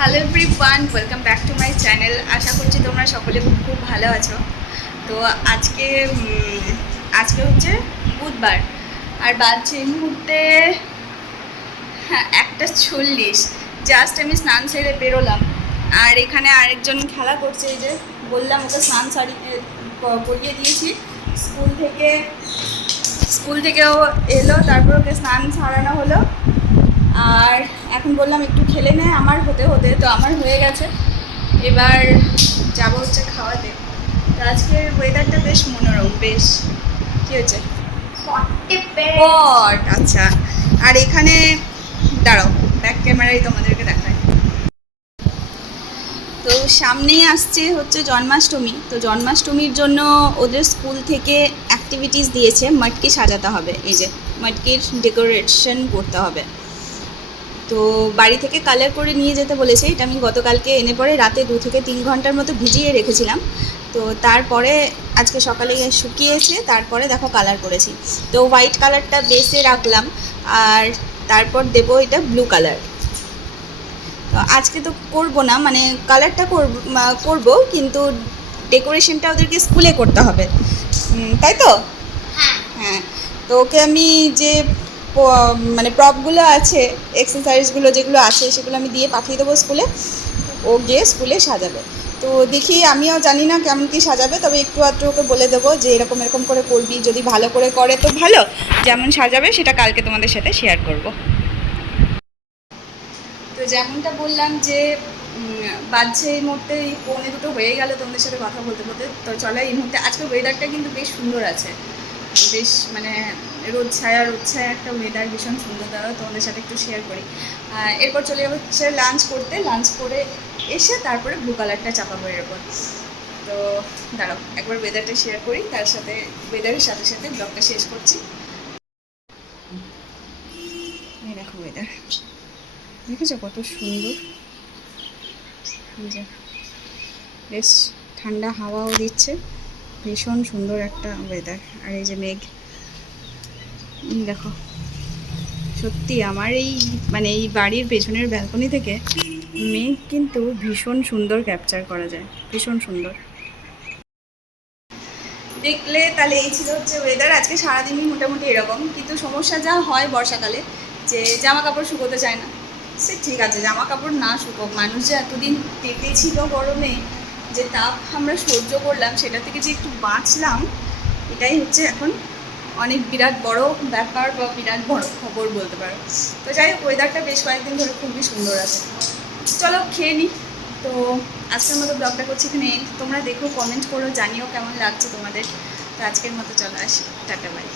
Hello everyone, welcome back to my channel. আশা করছি তোমরা সকলে খুব খুব ভালো আছো। তো আজকে আজকে হচ্ছে বুধবার, আর বাজছে এই মুহূর্তে 1:40। জাস্ট আমি স্নান সেরে বেরোলাম, আর এখানে আরেকজন খেলা করছে। এই যে বললাম ওকে স্নান করিয়ে দিয়েছি স্কুল থেকেও এলো, তারপর ওকে স্নান সারানো হলো। আর এখন বললাম একটু খেলে নেয় আমার হতে হতে, তো আমার হয়ে গেছে। এবার যাবো হচ্ছে খাওয়াতে। তো আজকের ওয়েদারটা বেশ মনোরম, বেশ কী হচ্ছে পট। আচ্ছা, আর এখানে দাঁড়াও, ব্যাক ক্যামেরায় তোমাদেরকে দেখায়। তো সামনেই আসছে হচ্ছে জন্মাষ্টমী। তো জন্মাষ্টমীর জন্য ওদের স্কুল থেকে অ্যাক্টিভিটিস দিয়েছে, মটকি সাজাতে হবে। এই যে মটকির ডেকোরেশন করতে হবে। তো বাড়ি থেকে কালার করে নিয়ে যেতে বলেছে। এটা আমি গতকালকে এনে পরে রাতে 2 থেকে 3 ঘন্টার মতো ভিজিয়ে রেখেছিলাম। তো তারপরে আজকে সকালে শুকিয়েছে, তারপরে দেখো কালার করেছি। তো হোয়াইট কালারটা বেসে রাখলাম, আর তারপর দেবো এটা ব্লু কালার। তো আজকে তো করবো না, মানে কালারটা করবো, কিন্তু ডেকোরেশনটা ওদেরকে স্কুলে করতে হবে, তাই তো? হ্যাঁ। তো ওকে আমি যে মানে প্রপগুলো আছে, এক্সারসাইজগুলো যেগুলো আছে, সেগুলো আমি দিয়ে পাঠিয়ে দেবো স্কুলে। ও গিয়ে স্কুলে সাজাবে। তো দেখি, আমিও জানি না কেমন কী সাজাবে, তবে একটু আধটু ওকে বলে দেবো যে এরকম এরকম করে করবি, যদি ভালো করে করে তো ভালো, যেমন সাজাবে সেটা কালকে তোমাদের সাথে শেয়ার করব। তো যেমনটা বললাম যে বাজছে এই মুহূর্তে 1:45 হয়ে গেল তোমাদের সাথে কথা বলতে বলতে। তো চলো, এই মুহূর্তে আজকে ওয়েদারটা কিন্তু বেশ সুন্দর আছে, বেশ মানে রোদ ছায়া একটা ওয়েদার, ভীষণ সুন্দর। দ্বারা তোমাদের সাথে একটু শেয়ার করি। এরপর চলে যাবো হচ্ছে লাঞ্চ করতে। লাঞ্চ করে এসে তারপরে ব্লু কালারটা চাপাবো এর ওপর। তো দাঁড়াও একবার ওয়েদারটা শেয়ার করি, তার সাথে ওয়েদারের সাথে সাথে ব্লগটা শেষ করছি। এই দেখো ওয়েদার, দেখেছো কত সুন্দর, বেশ ঠান্ডা হাওয়াও দিচ্ছে, ভীষণ সুন্দর একটা ওয়েদার। আর এই যে মেঘ, দেখো সত্যি আমার এই মানে এই বাড়ির পেছনের ব্যালকনি থেকে মেঘ কিন্তু ভীষণ সুন্দর ক্যাপচার করা যায়, ভীষণ সুন্দর দেখলে। তাহলে এই ছিল হচ্ছে ওয়েদার। আজকে সারাদিনই মোটামুটি এরকম, কিন্তু সমস্যা যা হয় বর্ষাকালে, যে জামা কাপড় শুকোতে চায় না। সে ঠিক আছে, জামা কাপড় না শুকোক, মানুষ যে এতদিন ছিল গরমে, যে তাপ আমরা সহ্য করলাম, সেটা থেকে যে একটু বাঁচলাম, এটাই হচ্ছে এখন অনেক বিরাট বড় ব্যাপার বা বিরাট বড় খবর বলতে পারো। তো যাই হোক, ওয়েদারটা বেশ কয়েকদিন ধরে খুবই সুন্দর আছে। চলো খেয়ে নিই। তো আজকের মতো ব্লগটা করছি এখানে। তোমরা দেখো, কমেন্ট করো, জানিও কেমন লাগছে তোমাদের। তো আজকের মতো চলো আসি, টাটা বাই।